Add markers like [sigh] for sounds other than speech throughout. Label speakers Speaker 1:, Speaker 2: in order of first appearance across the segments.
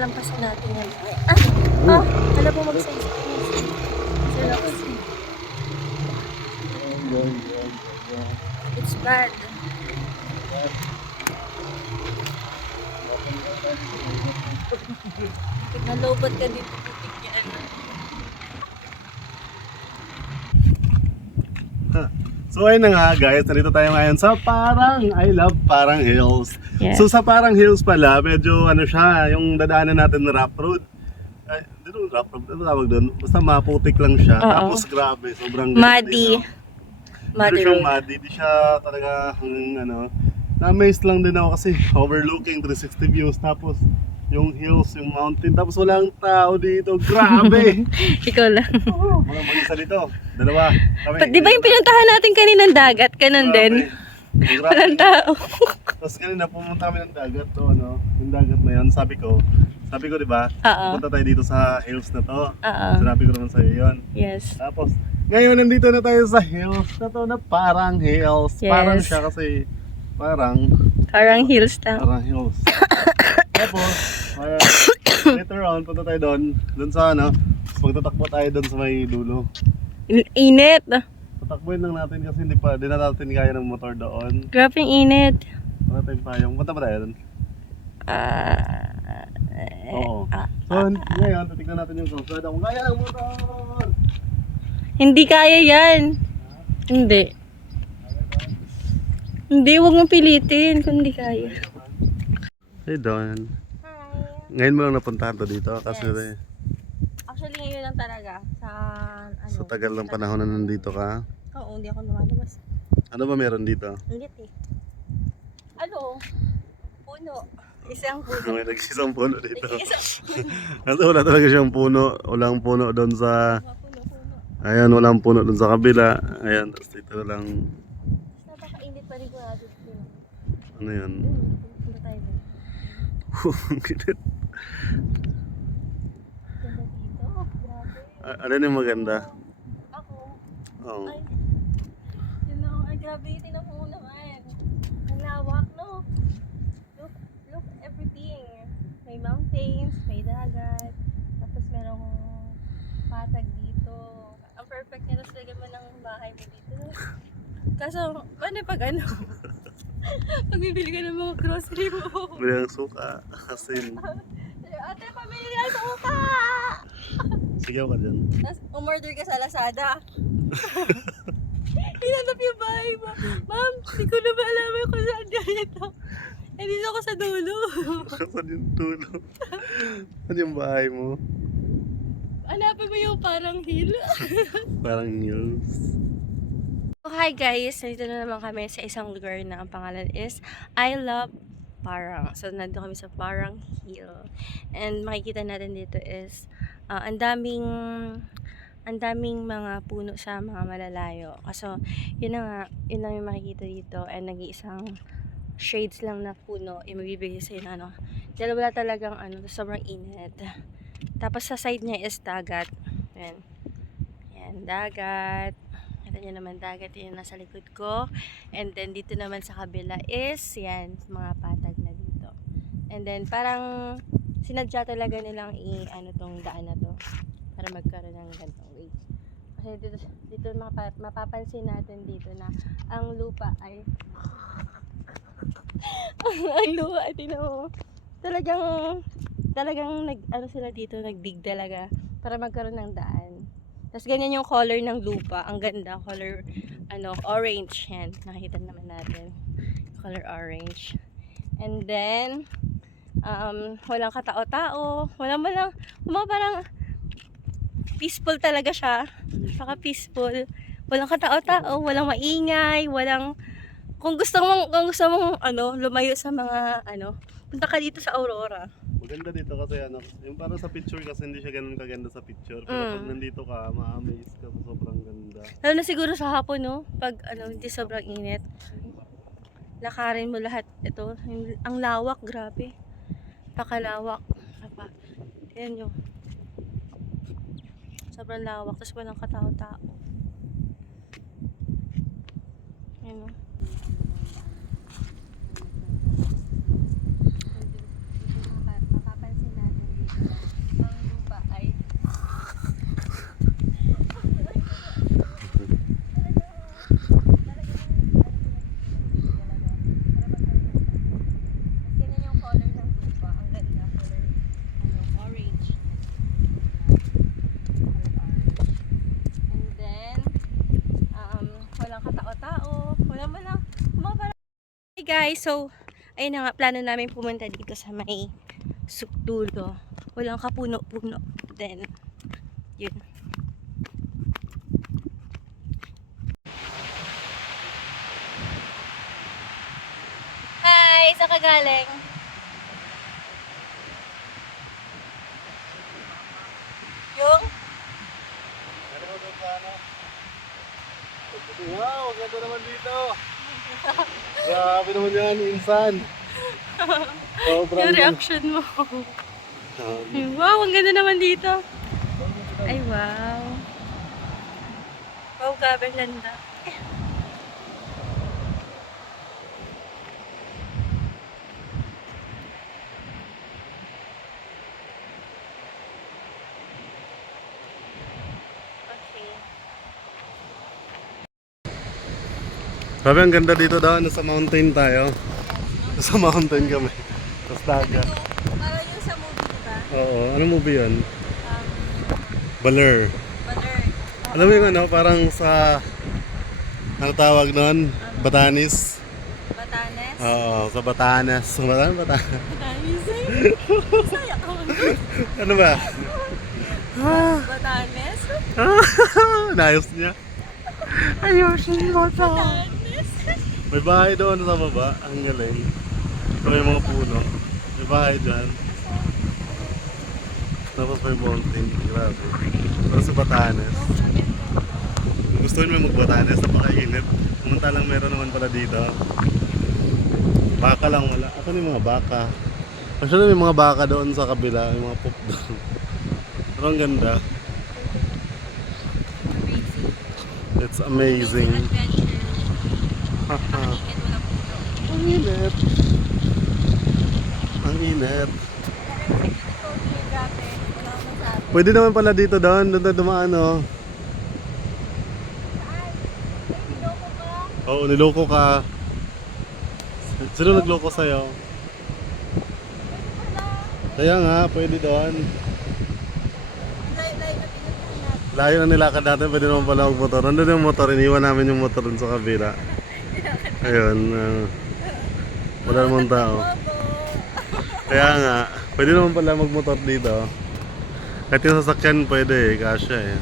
Speaker 1: palampasin natin yan. Ay, ah! Ah! Alam mo mag-size. It's bad. Nalobot ka dito, yan.
Speaker 2: So ayun na nga guys, narito tayo ngayon sa Parang I Love Parang Hills.
Speaker 1: Yes.
Speaker 2: So sa Parang Hills pala, medyo ano siya, yung dadaanan natin na rough road. Ay, hindi naman rough road, ano tawag doon? Basta maputik lang siya.
Speaker 1: Oo.
Speaker 2: Tapos grabe, sobrang
Speaker 1: Muddy.
Speaker 2: Muddy siyang muddy, di siya talaga hanggang ano. Na-amazed lang din ako kasi overlooking 360 views tapos yung hills, yung mountain, tapos walang tao dito. Grabe! [laughs]
Speaker 1: Ikaw lang.
Speaker 2: Mga mag-isa dito. Dalawa. Kami.
Speaker 1: Pa- Di ba yung pinuntahan natin kaninang dagat? Ganun din.
Speaker 2: Grabe.
Speaker 1: Walang tao. [laughs]
Speaker 2: Tapos kanina pumunta kami ng dagat to, ano, yung dagat na yan, sabi ko, sabi ko, di ba,
Speaker 1: Oo.
Speaker 2: pupunta tayo dito sa hills na to.
Speaker 1: Oo.
Speaker 2: Sinabi ko naman sa'yo yun.
Speaker 1: Yes.
Speaker 2: Tapos, ngayon nandito na tayo sa hills na to na parang hills. Parang
Speaker 1: Yes.
Speaker 2: siya kasi, parang,
Speaker 1: Parang hills lang.
Speaker 2: parang hills. [coughs] Tapos, uh, [coughs] later on, punta tayo doon, doon sa ano, magtatakbo tayo doon sa may dulo.
Speaker 1: In- Init.
Speaker 2: Tatakbuhin lang natin kasi hindi pa, di na natin kaya ng motor doon.
Speaker 1: Grabe init.
Speaker 2: Wala tayong payong. Punta ba tayo doon?
Speaker 1: Ah.
Speaker 2: Oo.
Speaker 1: ah,
Speaker 2: So, ngayon, titignan natin yung kalsada kung kaya ng motor.
Speaker 1: hindi kaya yan. Hindi. Hindi, huwag mong pilitin kung hindi kaya.
Speaker 2: Hey, Don.
Speaker 1: Hi.
Speaker 2: Ngayon mo lang napuntahan to dito kasi
Speaker 1: Yes. Actually, ngayon lang talaga. Sa, ano?
Speaker 2: sa tagal ng panahon na nandito ka.
Speaker 1: Oo, hindi ako lumalabas.
Speaker 2: Ano ba meron dito?
Speaker 1: Init eh. Ano? Puno. Isang puno.
Speaker 2: May nag-isang puno dito.
Speaker 1: Isang
Speaker 2: Kasi [laughs] wala talaga siyang puno. Walang puno doon sa...
Speaker 1: puno, puno.
Speaker 2: Ayan, walang puno doon sa kabila. Ayan, tapos dito lang...
Speaker 1: Napakainit pa rin ko.
Speaker 2: Ano yun?
Speaker 1: Punta tayo dun.
Speaker 2: Ang kinit.
Speaker 1: Ganda dito. Grabe.
Speaker 2: A- ano yung maganda?
Speaker 1: Ako.
Speaker 2: Oo.
Speaker 1: Ay. Yun na. Ay, grabe. Tingnan mo naman. Ang lawak, no? Look, look everything. May mountains, may dagat. Tapos merong patag dito. Ang perfect niya. Tapos lagyan mo ng bahay mo dito. [laughs] Kaso, paano pag ano? [laughs] pag bibili ka ng mga grocery mo.
Speaker 2: May ang suka. Asin.
Speaker 1: Ate, pamili na sa uka!
Speaker 2: Sigaw ka dyan.
Speaker 1: Tapos umorder ka sa Lazada. [laughs] Hinanap yung bahay mo. Ma'am, hindi ko na malaman kung saan ganito. Eh, dito ako sa dulo. [laughs]
Speaker 2: Saan yung tulo? Saan yung bahay mo?
Speaker 1: Hanapin mo yung parang hill.
Speaker 2: Parang hills.
Speaker 1: So, hi guys! Nandito na naman kami sa isang lugar na ang pangalan is I Love Parang. So, nandito kami sa Parang Hill. And makikita natin dito is ah, ang daming ang daming mga puno sa mga malalayo. Kaso, yun na nga, yun lang yung makikita dito. And nag-iisang shades lang na puno yung magbibigay sa'yo na ano. Dahil wala talagang ano, sobrang init. Tapos sa side niya is dagat. Ayan. Ayan, dagat. Kita nyo naman dagat yung nasa likod ko. And then dito naman sa kabila is, yan, mga patag na dito. And then parang sinadya talaga nilang i, ano tong daan na to. Para magkaroon ng ganitong way. Kasi dito, dito mapa, mapapansin natin dito na ang lupa ay [laughs] ang lupa tinan mo. Talagang talagang nag ano sila dito nagdig talaga para magkaroon ng daan. Tapos ganyan yung color ng lupa. Ang ganda. Color, ano, orange. Yan. Nakikita naman natin. Color orange. And then, um, walang katao-tao. Walang walang, mga parang peaceful talaga siya. Saka peaceful. Walang katao-tao. Walang maingay. Walang, kung gusto mong, kung gusto mong, ano, lumayo sa mga, ano, punta ka dito sa Aurora.
Speaker 2: Maganda dito kasi ano, yung parang sa picture kasi hindi siya ganun kaganda sa picture. Pero
Speaker 1: Mm.
Speaker 2: pag nandito ka, ma-amaze ka sa sobrang ganda.
Speaker 1: Lalo na siguro sa hapon, no? Pag ano, hindi sobrang init. Lakarin mo lahat ito. Yung- Ang lawak, grabe. Pakalawak. Apa. Ayan nyo. Sobrang lawak. Tapos walang katao-tao. Ayan, no? tao. Wala man lang. Kumapala. Hey guys, so, ayun na nga, plano namin pumunta dito sa may sukdulo. Walang kapuno-puno. Then, yun. Hi! Sa kagaling?
Speaker 2: Wow, ganda naman dito. Grabe naman yan, insan. Sobrang
Speaker 1: Yung reaction mo. Ay, wow, ang ganda naman dito. Ay, wow. Wow, grabe ang ganda.
Speaker 2: Grabe, ang ganda dito daw. Nasa mountain tayo. [laughs] Nasa mountain kami. Tapos dagat.
Speaker 1: Parang yung sa movie, diba?
Speaker 2: Oo, ano movie yun?
Speaker 1: Um,
Speaker 2: Baler.
Speaker 1: Mother.
Speaker 2: Alam mo yung ano, parang sa... Ano tawag nun? Batanis?
Speaker 1: Batanes.
Speaker 2: Oo, sa Batanes. Sa Batanes? Batanes.
Speaker 1: Batanes eh. Saya ka [laughs]
Speaker 2: ano ba?
Speaker 1: Batanes? [laughs]
Speaker 2: Nayos niya. Ayusin mo to.
Speaker 1: Batanes?
Speaker 2: May bahay doon sa baba. Ang galing. May mga puno. May bahay dyan. Tapos may mountain. Grabe. Tapos sa Batanes. Kung gusto nyo mag-Batanes, napakainit. Samantalang meron naman pala dito. Baka lang wala. Ako yung mga baka. Actually, may mga baka doon sa kabila. May mga pop doon. Pero ang ganda. It's amazing.
Speaker 1: Adventure.
Speaker 2: Haha.
Speaker 1: Nakikit mo na puno.
Speaker 2: Ang init. Ang init. Pwede naman pala dito doon. Doon tayo dumaan, oh. Oo, niloko ka. Sino nagloko sa'yo? Kaya nga, pwede doon. Layo na nilakad natin, pwede naman pala mag-motor. Nandun yung motor, iniwan namin yung motor dun sa kabila. Ayun. ah, wala namang tao. Kaya nga, pwede naman pala mag-motor dito. Kahit yung sasakyan pwede eh, kasya eh.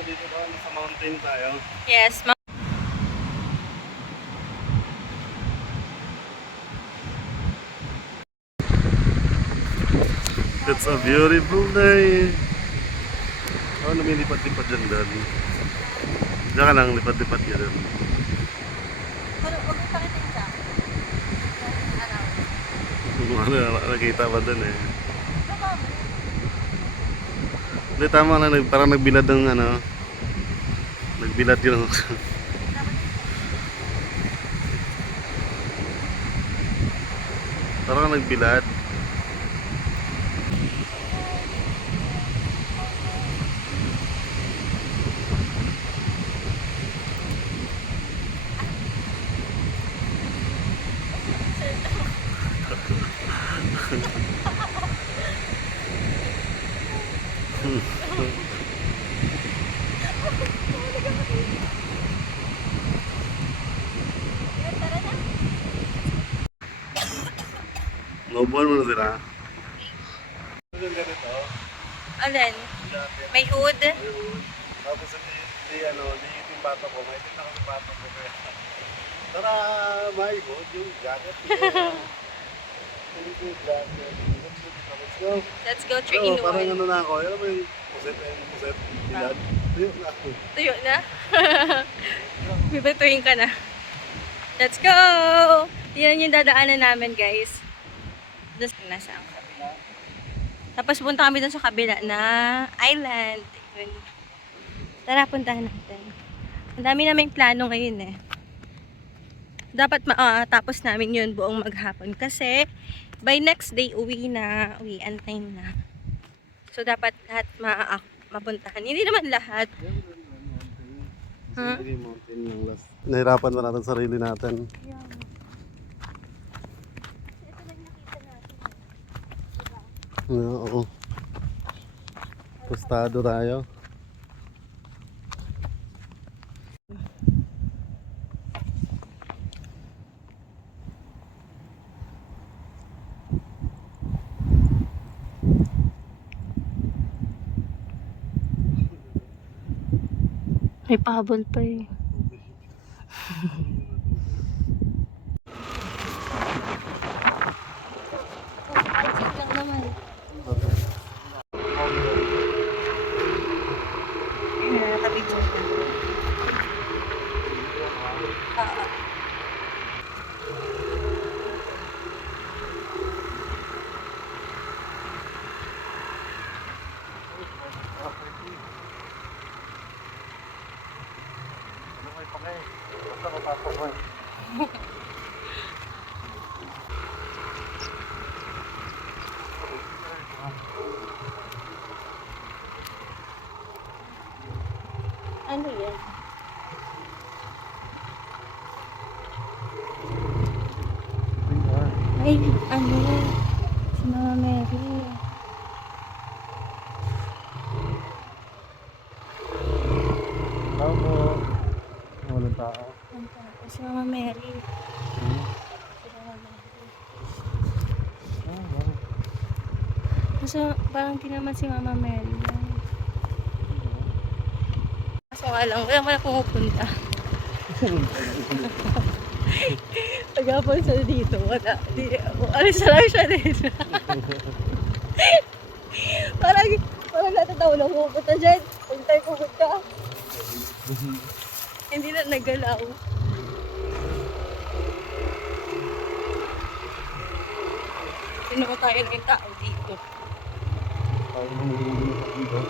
Speaker 2: Dito ba? Sa mountain tayo.
Speaker 1: Yes,
Speaker 2: It's a beautiful day. Oh, lumilipad-lipad dyan doon. Diyan ka lang, lipad-lipad ka doon.
Speaker 1: Huwag mo pakitin siya. Ano?
Speaker 2: Ano, nakita ba doon eh? Hindi, tama na. Nag, parang nagbilad ng ano. Nagbilad yun. [laughs] parang nagbilad. Yung ganito?
Speaker 1: Alin? May hood?
Speaker 2: Tapos hindi, ano, hindi yung bata ko. May itin ako sa bata ko. Kaya, tara, may hood yung jacket. Hindi ko yung jacket. Let's go.
Speaker 1: Let's go 3
Speaker 2: Oo,
Speaker 1: in
Speaker 2: parang
Speaker 1: 1.
Speaker 2: ano na ako. Alam mo yung puset, yung puset, bilad. Ayun na ako.
Speaker 1: Tuyo na? [laughs] Bibatuhin ka na. Let's go! Yan yung dadaanan namin, guys. Doon nasa ang kabila. Tapos punta kami doon sa kabila na island. Yun. Tara, puntahan natin. Ang dami naming plano ngayon eh. Dapat matapos namin yun buong maghapon. Kasi by next day, uwi na. Uwian time na. So, dapat lahat ma mapuntahan. Hindi naman lahat. Huh?
Speaker 2: Nahirapan na natin sarili natin. Oo. Tostado tayo.
Speaker 1: May pahabol pa eh. [laughs] lang naman. Ayun, nakabidyo ka. Oo. Ano yan? Ay, ano? Si Mama Mary.
Speaker 2: Tao po. Walang tao.
Speaker 1: Ang tao, Si Mama Mary.
Speaker 2: Hmm.
Speaker 1: Si Mama Mary.
Speaker 2: Ah, wow.
Speaker 1: Kasi parang di naman si Mama yan. Kaso nga lang, wala wala pumupunta. [laughs] Pagkapon siya dito, wala. Di, alis na lang siya dito. [laughs] parang, parang natatawa na pumupunta dyan. Huwag tayo pupunta. Hindi na nagalaw. Sino tayo ng tao dito?
Speaker 2: Tao na magugulo dito.